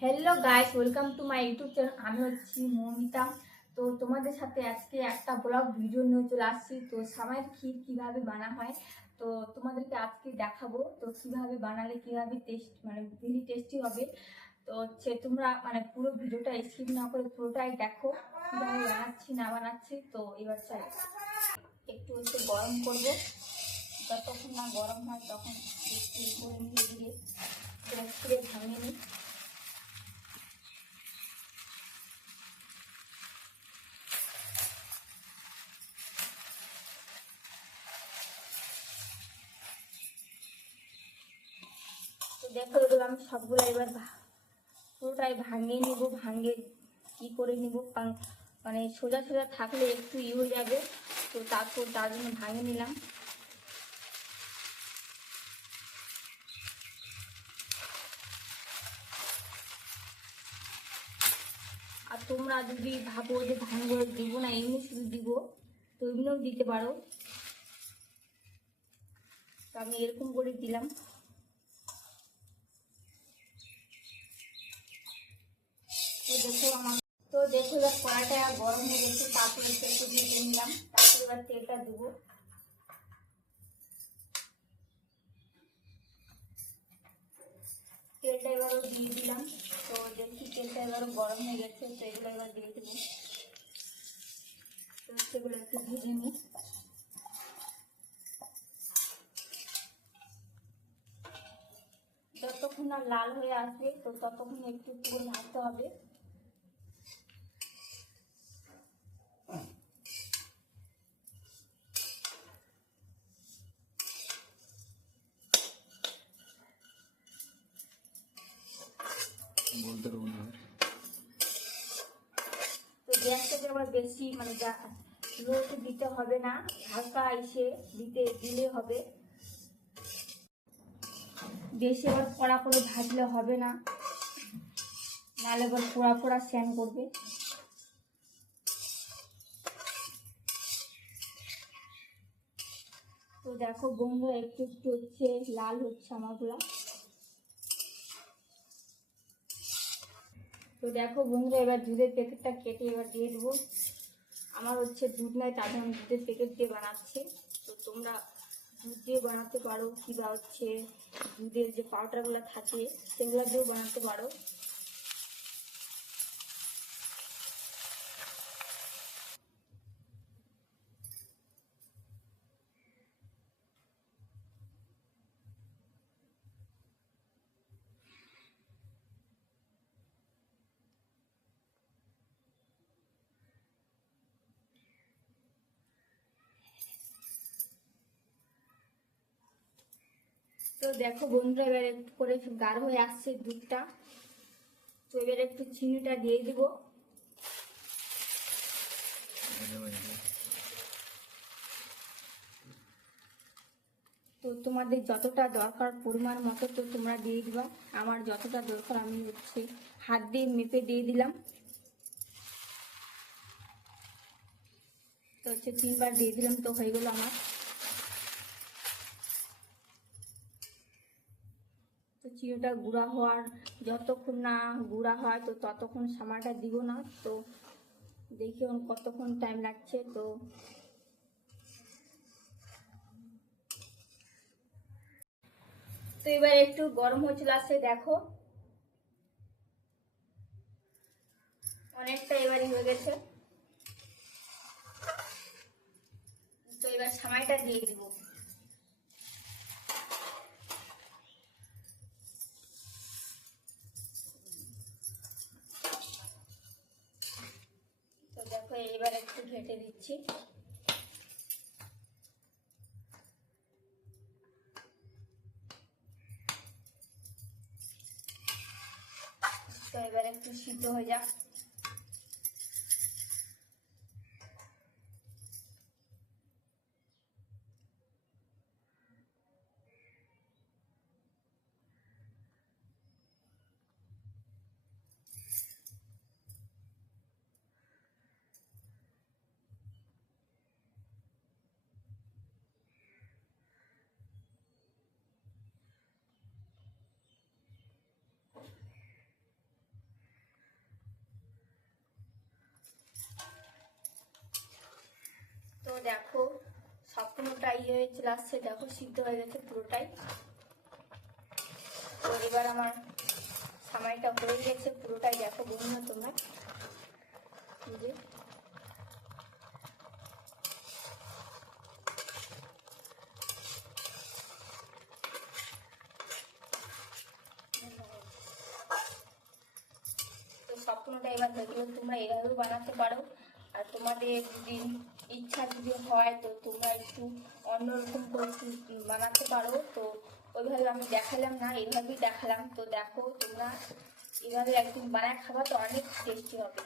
Hello guys, welcome to my YouTube channel. আমি হচ্ছি মৌমিতা। তো তোমাদের সাথে আজকে একটা ব্লগ ভিডিও নিয়ে চলে আসছি। তো সামাইয়ের ক্ষীর কিভাবে বানা হয় তো তোমাদেরকে আজকে দেখাবো। তো কিভাবে বানালে কিভাবে টেস্ট ভেরি টেস্টি হবে। তো হচ্ছে তোমরা পুরো ভিডিওটা স্কিপ না করে পুরোটাই দেখো কিভাবে বানাচ্ছি না বানাচ্ছি। তো এবার চাই একটু হচ্ছে গরম করবো, যতক্ষণ না গরম হয় তখন একটু করে নিয়ে দিয়ে ভাঙিয়ে নিই। তো দেখো, এগুলো আমি সবগুলো এবার পুরোটাই ভাঙিয়ে নিব। ভাঙিয়ে কি করে নিব, সোজা সোজা থাকলে একটু হয়ে যাবে। তো তার জন্য ভাঙিয়ে নিলাম। আর তোমরা যদি ভাবো যে ভাঙবো দিব না, এমনি শুধু দিব, তো এমনিও দিতে পারো। তো আমি এরকম করে দিলাম। তো দেখো এবার কড়াইটা গরম হয়ে গেছে। তারপরে একটু দিয়ে নিলাম। তারপরে এবার তেলটা দেবো। তেলটা এবারও দিয়ে দিলাম। তো দেখি তেলটা এবারও গরম হয়ে গেছে। তো এগুলো এবার দিয়ে দেবো। তো সেগুলো একটু ভেজে নিই। যতক্ষণ না লাল হয়ে আসবে তো ততক্ষণ একটু করে ভাজতে হবে। তো গ্যাসটাকে আবার বেশি লোতে দিতে হবে না, হালকা এসে দিলে হবে। বেশি আবার কড়া করে ভাজলে হবে না, নাহলে আবার পোড়া পোড়া স্যান করবে। তো দেখো বন্ধুরা, একটু একটু হচ্ছে লাল হচ্ছে আমারগুলা। তো দেখো বন্ধুরা, এবার দুধের প্যাকেটটা কেটে এবার দিয়ে দেবো। আমার হচ্ছে দুধ নাই, তার জন্য আমি দুধের প্যাকেট দিয়ে বানাচ্ছি। তো তোমরা দুধ দিয়ে বানাতে পারো, কিংবা হচ্ছে দুধের যে পাউডারগুলো থাকে সেগুলো দিয়েও বানাতে পারো। তো দেখো বন্ধুরা, এবার একটু করে গাঢ় হয়ে আসছে দুধটা। তো এবার একটু চিনিটা দিয়ে দিব। তো তোমাদের যতটা দরকার পরিমাণ মতো তো তোমরা দিয়ে দিবা। আমার যতটা দরকার আমি হচ্ছে হাত দিয়ে মেপে দিয়ে দিলাম। তো হচ্ছে 3বার দিয়ে দিলাম, তো হয়ে গেল আমার। তো চিনিটা গুঁড়া হওয়ার, যতক্ষণ না গুঁড়া হয় তো ততক্ষণ সামাটা দিব না। তো দেখি কতক্ষণ টাইম লাগছে। তো এবার একটু গরম হয়ে চলে আসছে, দেখো অনেকটা এবারই হয়ে গেছে। তো এবার সামাইটা দিয়ে দিব। তো দেখো এবার একটু ঘেটে দিচ্ছি। তো এবার একটু সিদ্ধ হয়ে যাক। দেখো সম্পূর্ণটা ইয়ে হয়ে চলে আসছে, দেখো সিদ্ধ হয়ে গেছে পুরোটাই। তো এবার আমার সামাইটা হয়ে গেছে পুরোটাই, দেখো বন্ধুরা তোমরা যে সম্পূর্ণটা এবার হয়ে গেলে তোমরা এভাবেও বানাতে পারো। আর তোমাদের যদি ইচ্ছা যদি হয় তো তোমরা একটু অন্যরকম করে বানাতে পারো। তো ওইভাবে আমি দেখালাম না, এইভাবেই দেখালাম। তো দেখো তোমরা এভাবে একদিন বানায় খাবা, তো অনেক টেস্টি হবে।